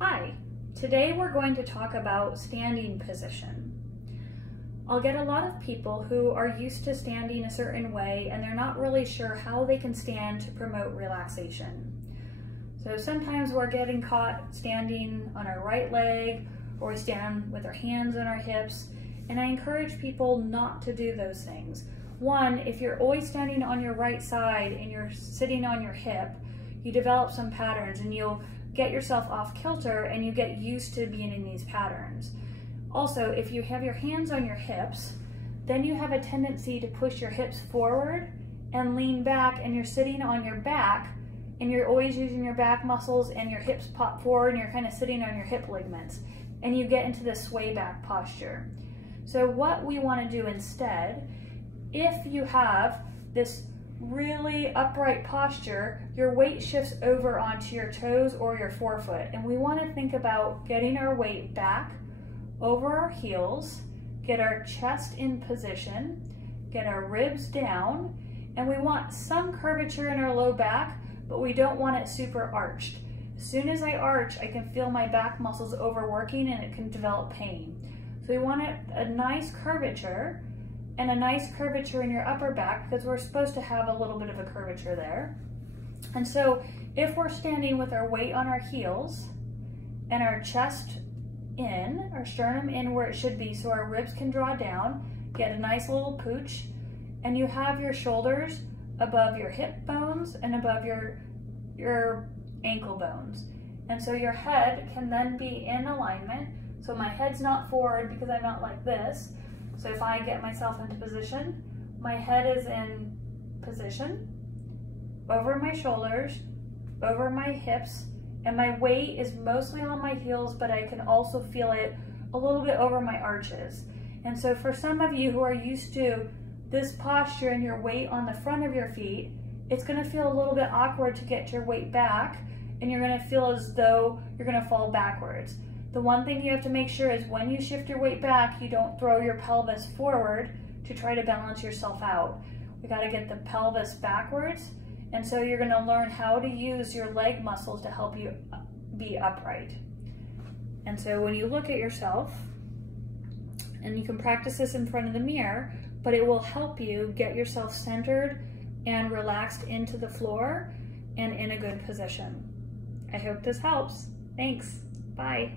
Hi, today we're going to talk about standing position. I'll get a lot of people who are used to standing a certain way and they're not really sure how they can stand to promote relaxation. So sometimes we're getting caught standing on our right leg, or we stand with our hands on our hips, and I encourage people not to do those things. One, if you're always standing on your right side and you're sitting on your hip, you develop some patterns and you'll get yourself off kilter and you get used to being in these patterns. Also, if you have your hands on your hips, then you have a tendency to push your hips forward and lean back, and you're sitting on your back and you're always using your back muscles and your hips pop forward and you're kind of sitting on your hip ligaments and you get into this sway back posture. So what we want to do instead, if you have this really upright posture, your weight shifts over onto your toes or your forefoot, and we want to think about getting our weight back over our heels, get our chest in position, get our ribs down, and we want some curvature in our low back, but we don't want it super arched. As soon as I arch, I can feel my back muscles overworking and it can develop pain. So we want a nice curvature, and a nice curvature in your upper back, because we're supposed to have a little bit of a curvature there. And so if we're standing with our weight on our heels and our chest in, our sternum in where it should be so our ribs can draw down, get a nice little pooch, and you have your shoulders above your hip bones and above your ankle bones. And so your head can then be in alignment. So my head's not forward because I'm not like this. So if I get myself into position, my head is in position, over my shoulders, over my hips, and my weight is mostly on my heels, but I can also feel it a little bit over my arches. And so for some of you who are used to this posture and your weight on the front of your feet, it's gonna feel a little bit awkward to get your weight back, and you're gonna feel as though you're gonna fall backwards. The one thing you have to make sure is when you shift your weight back, you don't throw your pelvis forward to try to balance yourself out. We gotta get the pelvis backwards, and so you're gonna learn how to use your leg muscles to help you be upright. And so when you look at yourself, and you can practice this in front of the mirror, but it will help you get yourself centered and relaxed into the floor and in a good position. I hope this helps. Thanks. Bye.